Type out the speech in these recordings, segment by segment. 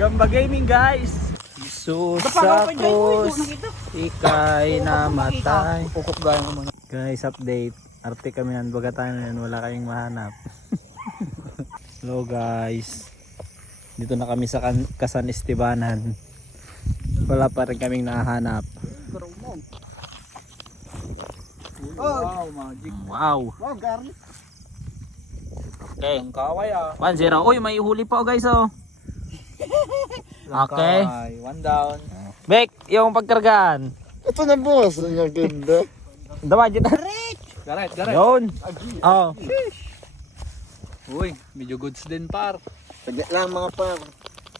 Gamba Gaming guys. Susa Cruz. Ikay namatay. Pukok gaya mo muna. Guys, update. Arte kami ng bagatan. Wala kayong mahanap. Hello guys. Dito na kami sa Kasan Estebanan. Wala pa rin kaming nahanap. Wow, magic. Wow. Wow, Gary. Okay. Ang kaway 1-0. Uy, may huli pa guys oh. Okay. One down. Bek, yung pagkargaan. Ito na boss, ang ganda. Dawa dyan. Garet. Yun. Oh. Uy, medyo goods din par. Saglit lang mga par.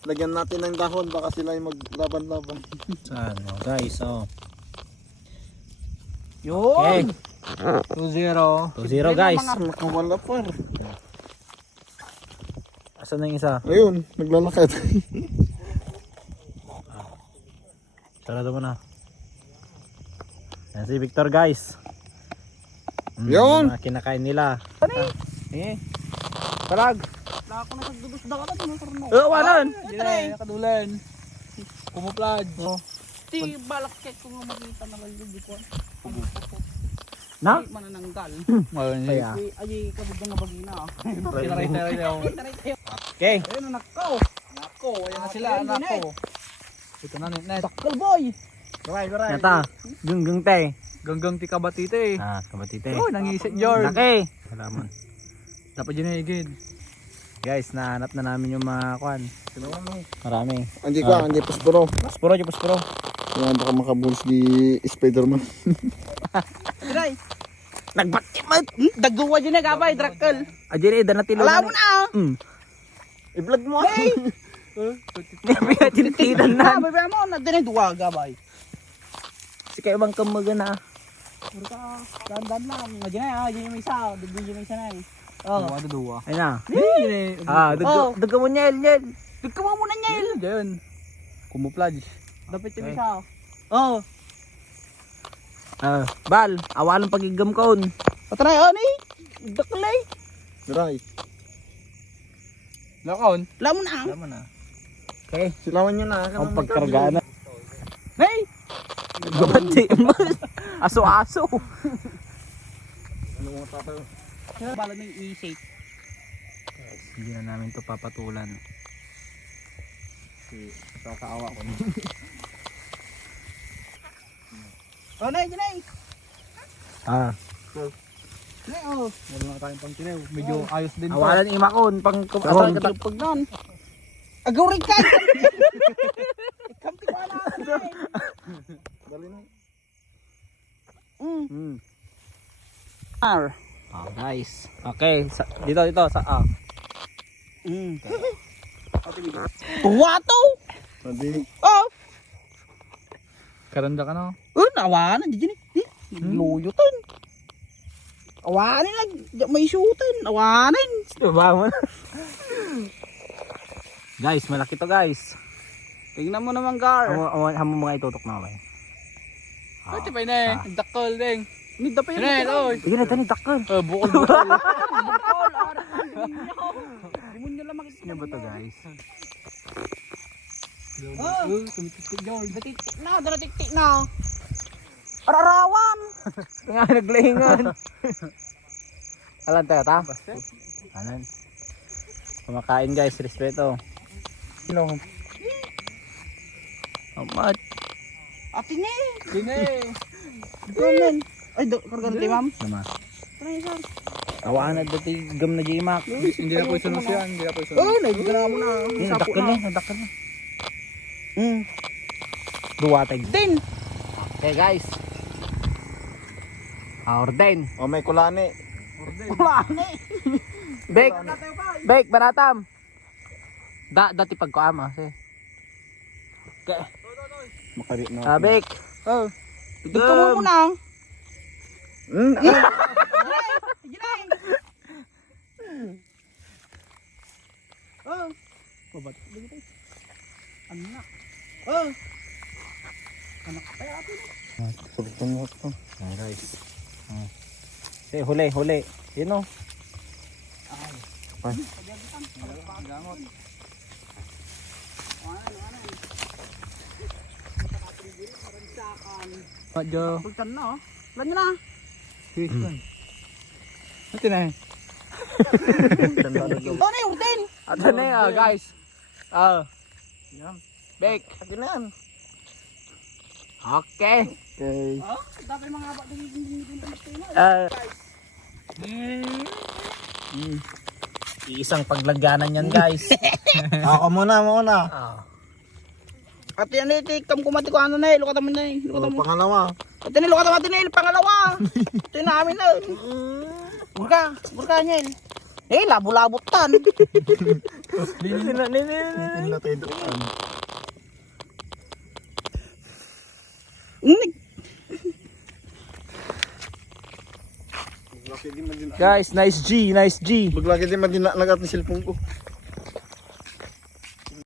Lagyan natin ng dahon, baka sila yung maglaban-laban. Saan oh, guys oh. Yun. Okay. 2-0. 2-0 guys. Nakawala par. Asan na yung isa? Ayun, naglalakad. Sarado mo na. Yan si Victor guys. Yun. Mga kinakain nila. Parag. Wala ako nagdudus daw ka na turno. Wanan. Hindi nakadulan. Kumuplad. Ti balak check ko nga makita na lang yung ko. Na? Manananggal. Kaya. Ay kabog nga bagina. Okay. Ayun na nakaw. Nako, ayan na sila. Nako. Ito na net. Dakal boy. Nata. Gunggung te. Ganggang ti kabatite. Kabatite. Oh, nangisit George. Laki. Salamat. Dapat yun higid. Guys, nahanap na namin yung mga kwan. Marami. Hindi ko, hindi puspuro. Puspuro. Yan, baka makabulis di Spider-Man. Diray. Nagbatimad. Daguwa din na gabay Drakal. Ajere, danatilo. Alam mo na. I-vlog mo. Hindi tinitinan na. Bebe mo na din duwa gabay. Si kayo bang kamaga na. Dan lang. Ngajin na yung isa, dugin yung isa na eh. Oh. Duwa. Ayun na. Oh. Duga mo nyel. Dugka mo muna niya. Diyan. Kumuplad. Dapat yung isa. Oh. Bal, awalan pagigam kaon. Patray ani. Daklay. Diray. Lakaon. Alam mo na. Tama na. Okay. Silawan nyo na. Ang pagkargaan na. Hey. Gabati. Aso-aso. Ano mga tataw? Bala na yung e-shake. Hindi na namin to papatulan. Kakaawa ko. Oh, nay, nay. Nay, oh. Wala na tayong pang tinew. Medyo ayos din to. Awalan imakon pang Asal ka pag nan. Agaw rin ka. Ikamti ko na. Dali na. Guys. Okay, dito sa Tuwa to. Madi. Oh. Karanda ka na. Nawanan di dyan eh. Luyutan. Awanin lang. May shootan. Awanin. Diba mo na? Guys, malaki to guys. Tingnan mo naman, Gar. Hamo mga itutok na ba? Ito pa yun eh. Dakol ding. Hindi pa yun. Yun eh. Sige na, tani dakal. Bukol. Hindi mo nyo lang makikita. Ano ba to guys? Tumitik George. Daratiktik na. Ararawan. Nga naglahingan. Alam tayo ta? Anan. Kumakain guys, respeto. Hello. Amat. Atin eh. Dine. Ikaw ay, karga natin, ma'am. Nama. Tara yun, sir. Awaan na dati gam na J-Mac. Hindi na po sunod yan. Hindi na po sunod. Oh, nagdala mo na. Nadakal na, nadakal na. Duwatay. Din. Okay guys. Orden. O may kulani. Wala na eh. Bek, banatam. Dati pagkuama. Makari na. Bek. Oh. Dito mo muna. Oh. Babat. Ano na? Oh. Anak kaya atin. Sultan mo ito. Guys. Huli. Yun o. Padyo. Pagtan na, oh. Lan nyo na. Christian. Ito na eh. Ito na yung urtin. Ito na eh, guys. Bake. Akin na yan. Okay. Okay. Oh, dapat mga abak Iisang paglagyanan yan guys. Ako muna. At yan eh, tikam kumati ko ano na eh. Lukatan mo na eh. Lukatan mo. Pangalawa. At yan eh, lukatan natin eh. Pangalawa. Ito yung namin na. Burka niya eh. Eh, labo-labot tan. Titin na tayo doon. Unig. Guys, nice G. Maglagay din man din na nagat ng cellphone ko.